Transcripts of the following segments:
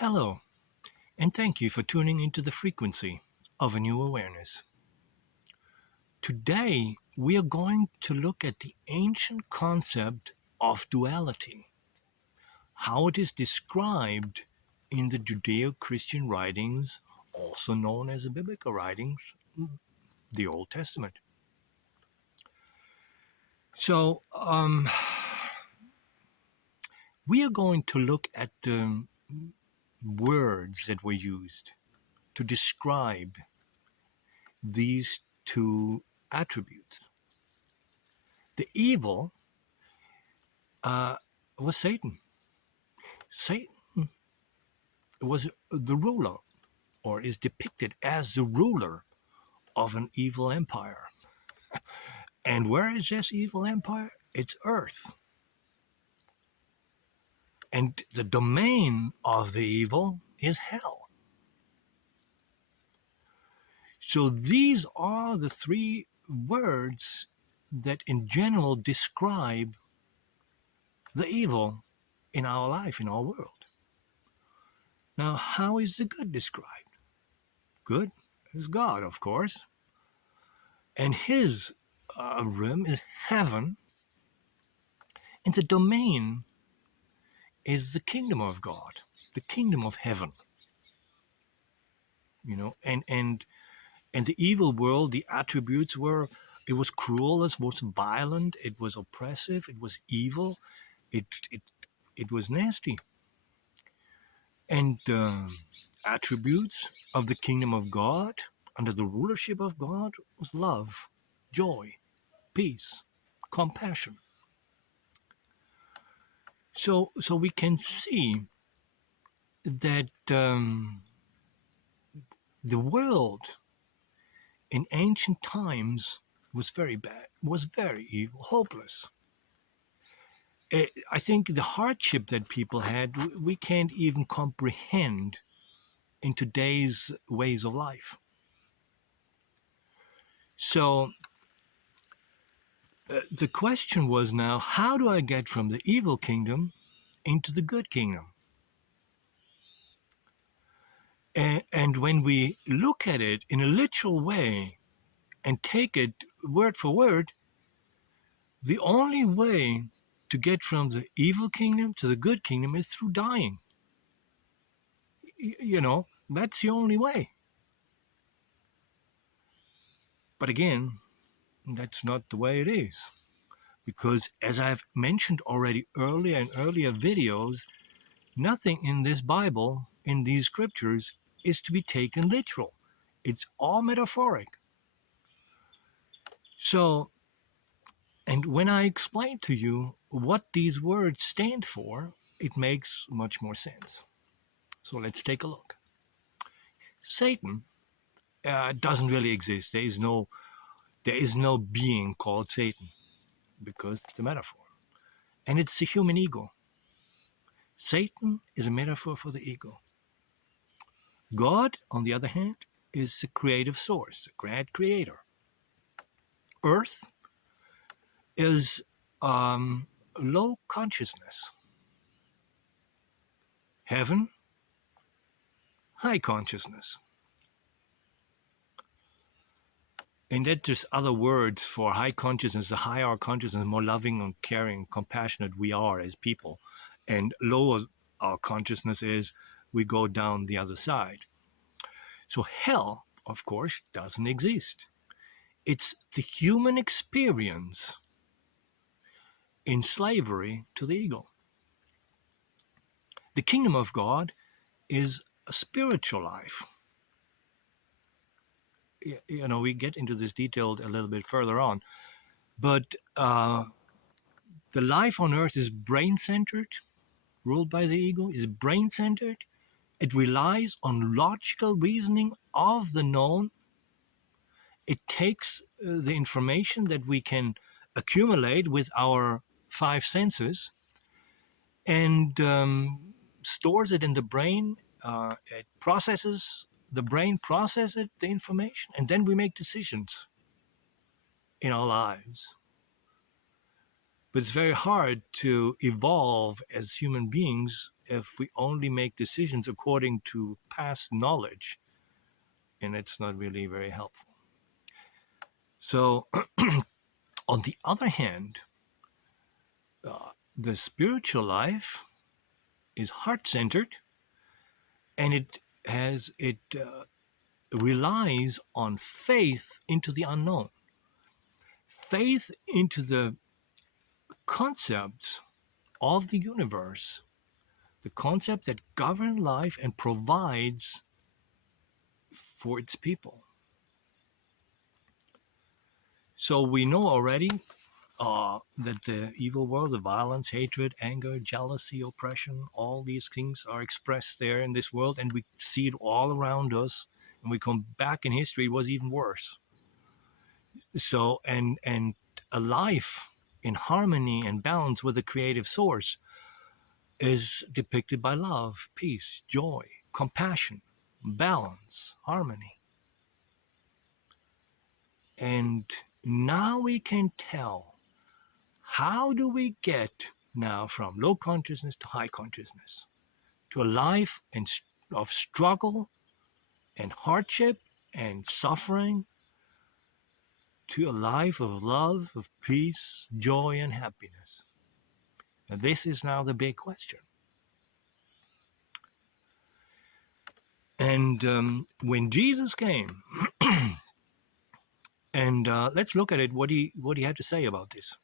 Hello, and thank you for tuning into the frequency of a new awareness. Today, we are going to look at the ancient concept of duality, how it is described in the Judeo-Christian writings, also known as the biblical writings, the Old Testament. So, we are going to look at the words that were used to describe these two attributes. The evil was Satan. Satan was the ruler, or is depicted as the ruler of an evil empire. And where is this evil empire? It's Earth. And the domain of the evil is hell. So these are the three words that in general describe the evil in our life, in our world. Now, how is the good described? Good is God, of course. And his realm is heaven, and the domain is the kingdom of God, the kingdom of heaven. And the evil world, the attributes were, it was cruel, it was violent, it was oppressive, it was evil, it it it was nasty. And attributes of the kingdom of God under the rulership of God was love, joy, peace, compassion. So we can see that the world in ancient times was very bad, was very evil, hopeless. I think the hardship that people had, we can't even comprehend in today's ways of life. So the question was now, how do I get from the evil kingdom into the good kingdom? And when we look at it in a literal way and take it word for word, the only way to get from the evil kingdom to the good kingdom is through dying. That's the only way. But again, that's not the way it is. Because as I've mentioned already earlier in earlier videos, nothing in this Bible, in these scriptures, is to be taken literal. It's all metaphoric. So, and when I explain to you what these words stand for, it makes much more sense. So let's take a look. Satan doesn't really exist. There is no being called Satan because it's a metaphor. And it's the human ego. Satan is a metaphor for the ego. God, on the other hand, is the creative source, the grand creator. Earth is low consciousness. Heaven, high consciousness. And that's just other words for high consciousness. The higher our consciousness, the more loving and caring and compassionate we are as people. And lower our consciousness is, we go down the other side. So hell, of course, doesn't exist. It's the human experience in slavery to the ego. The kingdom of God is a spiritual life. We get into this detailed a little bit further on, but the life on earth is brain-centered, ruled by the ego, is brain-centered. It relies on logical reasoning of the known. It takes the information that we can accumulate with our five senses and stores it in the brain. The brain processes the information, and then we make decisions in our lives. But it's very hard to evolve as human beings if we only make decisions according to past knowledge, and it's not really very helpful. So, on the other hand, the spiritual life is heart centered, and it relies on faith into the unknown, faith into the concepts of the universe, the concept that govern life and provides for its people. So we know already that the evil world, the violence, hatred, anger, jealousy, oppression, all these things are expressed there in this world, and we see it all around us. And we come back in history, it was even worse. So, and a life in harmony and balance with the creative source is depicted by love, peace, joy, compassion, balance, harmony. And now we can tell, how do we get now from low consciousness to high consciousness, to a life of struggle and hardship and suffering, to a life of love, of peace, joy, and happiness? Now, this is now the big question. And when Jesus came, and let's look at it, what he had to say about this.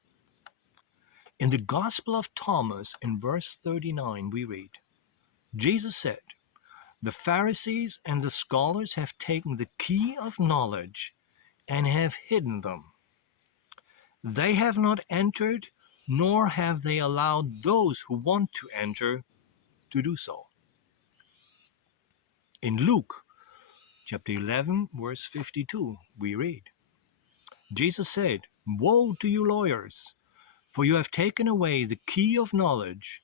In the Gospel of Thomas, in verse 39, we read, Jesus said, "The Pharisees and the scholars have taken the key of knowledge and have hidden them. They have not entered, nor have they allowed those who want to enter to do so." In Luke chapter 11, verse 52, we read, Jesus said, "Woe to you lawyers, for you have taken away the key of knowledge.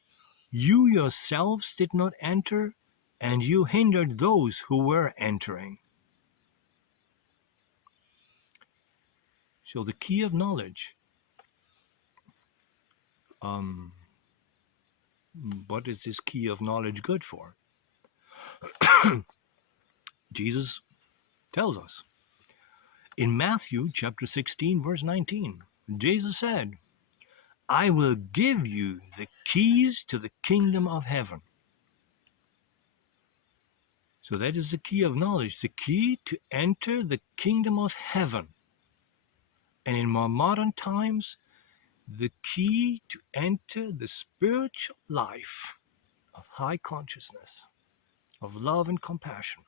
You yourselves did not enter, and you hindered those who were entering." So the key of knowledge, what is this key of knowledge good for? Jesus tells us. In Matthew chapter 16, verse 19, Jesus said, "I will give you the keys to the kingdom of heaven." So that is the key of knowledge, the key to enter the kingdom of heaven. And in more modern times, the key to enter the spiritual life of high consciousness, of love and compassion.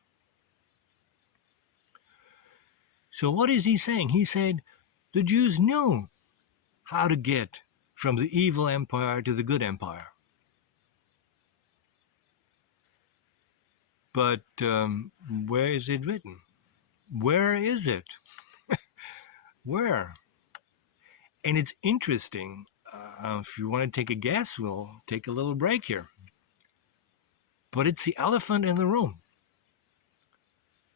So what is he saying? He said the Jews knew how to get from the evil empire to the good empire. But where is it written? Where is it? Where? And it's interesting. If you want to take a guess, we'll take a little break here. But it's the elephant in the room.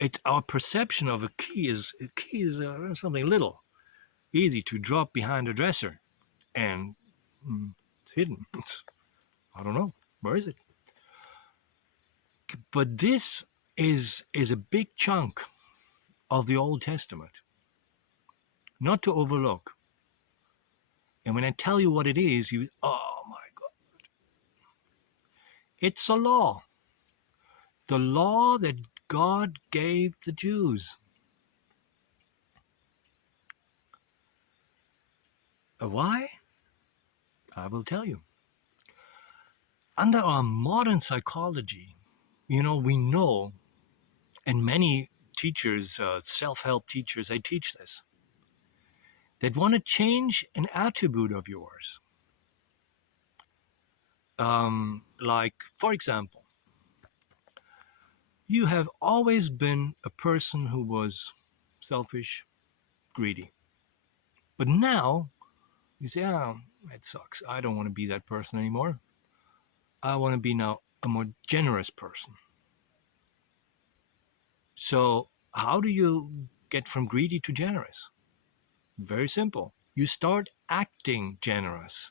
It's our perception of a key is something little, easy to drop behind a dresser, and it's hidden. I don't know, where is it? But this is a big chunk of the Old Testament, not to overlook. And when I tell you what it is, you, oh my God, it's a law, the law that God gave the Jews. Why? I will tell you. Under our modern psychology, we know, and many teachers, self-help teachers, they teach this, that want to change an attribute of yours. Like, for example, you have always been a person who was selfish, greedy. But now you say, "Oh, that sucks. I don't want to be that person anymore. I want to be now a more generous person." So how do you get from greedy to generous? Very simple. you start acting generous.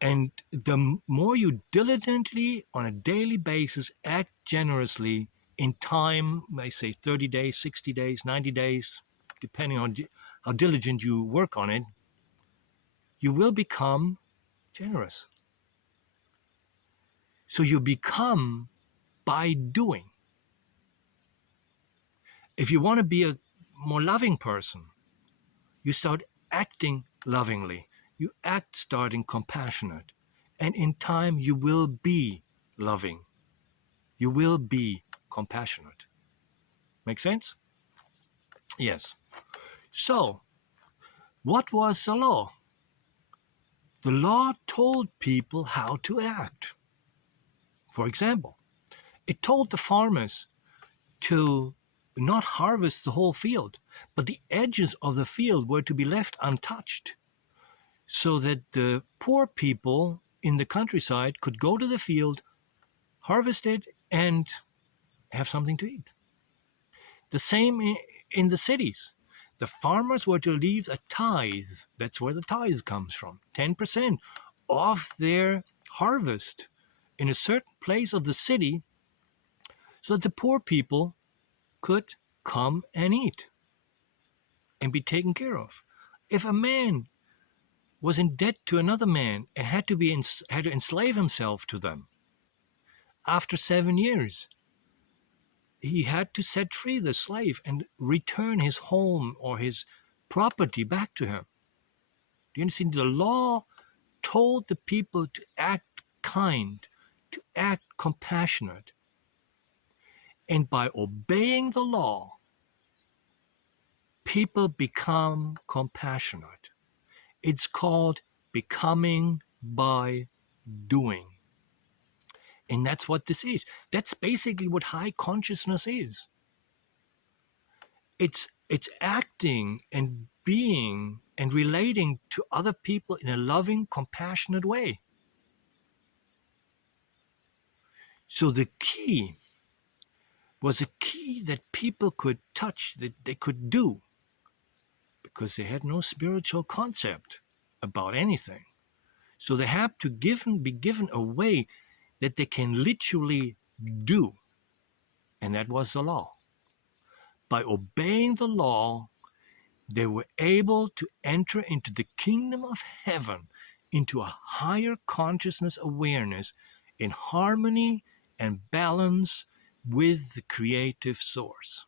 And the more you diligently, on a daily basis, act generously in time, I say 30 days, 60 days, 90 days, depending on how diligent you work on it, you will become generous. So you become by doing. If you want to be a more loving person, you start acting lovingly. You act starting compassionate. And in time, you will be loving. You will be compassionate. Make sense? Yes. So, what was the law? The law told people how to act. For example, it told the farmers to not harvest the whole field, but the edges of the field were to be left untouched so that the poor people in the countryside could go to the field, harvest it, and have something to eat. The same in the cities. The farmers were to leave a tithe. That's where the tithe comes from. 10% of their harvest in a certain place of the city so that the poor people could come and eat and be taken care of. If a man was in debt to another man and had to enslave himself to them, after 7 years, he had to set free the slave and return his home or his property back to him. Do you understand? The law told the people to act kind, to act compassionate. And by obeying the law, people become compassionate. It's called becoming by doing. And that's what this is. That's basically what high consciousness is. It's acting and being and relating to other people in a loving, compassionate way. So the key was a key that people could touch, that they could do, because they had no spiritual concept about anything. So they have to be given a way that they can literally do. And that was the law. By obeying the law, they were able to enter into the kingdom of heaven, into a higher consciousness awareness in harmony and balance with the creative source.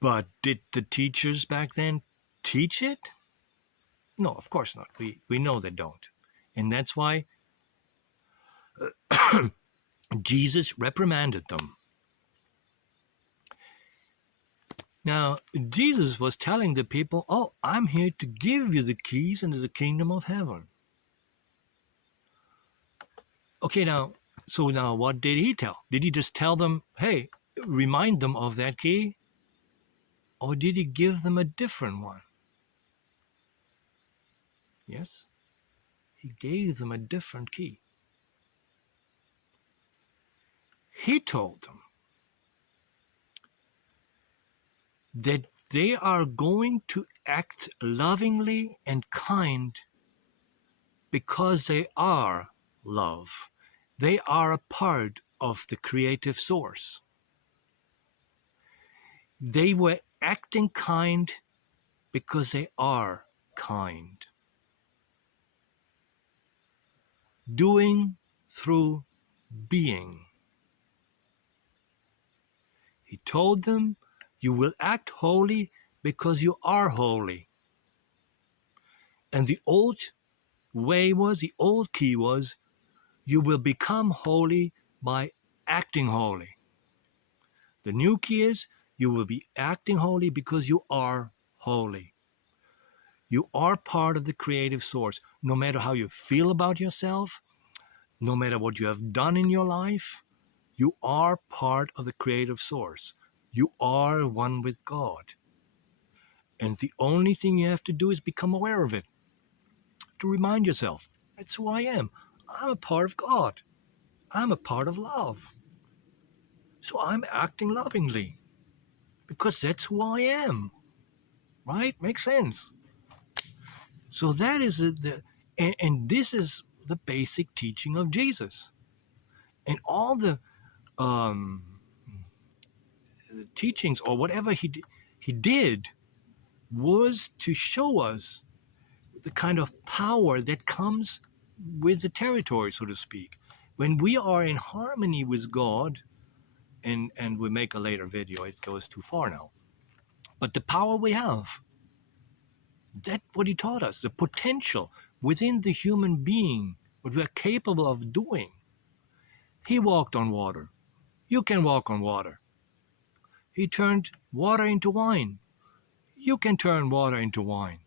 But did the teachers back then teach it? No, of course not. We know they don't. And that's why Jesus reprimanded them. Now, Jesus was telling the people, oh, I'm here to give you the keys into the kingdom of heaven. Okay, now what did he tell? Did he just tell them, hey, remind them of that key? Or did he give them a different one? Yes, he gave them a different key. He told them that they are going to act lovingly and kind because they are love. They are a part of the creative source. They were acting kind because they are kind. Doing through being. He told them, you will act holy because you are holy. And the old the old key was, you will become holy by acting holy. The new key is, you will be acting holy because you are holy. You are part of the creative source. No matter how you feel about yourself, no matter what you have done in your life, you are part of the creative source. You are one with God. And the only thing you have to do is become aware of it. To remind yourself, that's who I am. I'm a part of God. I'm a part of love. So I'm acting lovingly because that's who I am, right? Makes sense. So that is and this is the basic teaching of Jesus. And all um, the teachings or whatever he did was to show us the kind of power that comes with the territory, so to speak. When we are in harmony with God, and we make a later video, it goes too far now. But the power we have, that's what he taught us, the potential within the human being, what we are capable of doing. He walked on water. You can walk on water. He turned water into wine. You can turn water into wine.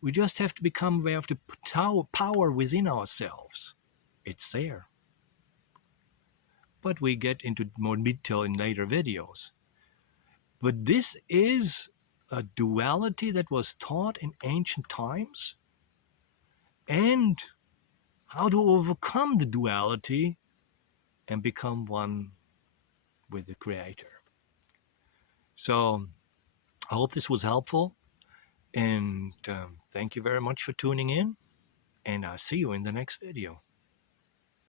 We just have to become aware of the power within ourselves. It's there. But we get into more detail in later videos. But this is a duality that was taught in ancient times, and how to overcome the duality and become one with the Creator. So I hope this was helpful, and thank you very much for tuning in, and I'll see you in the next video.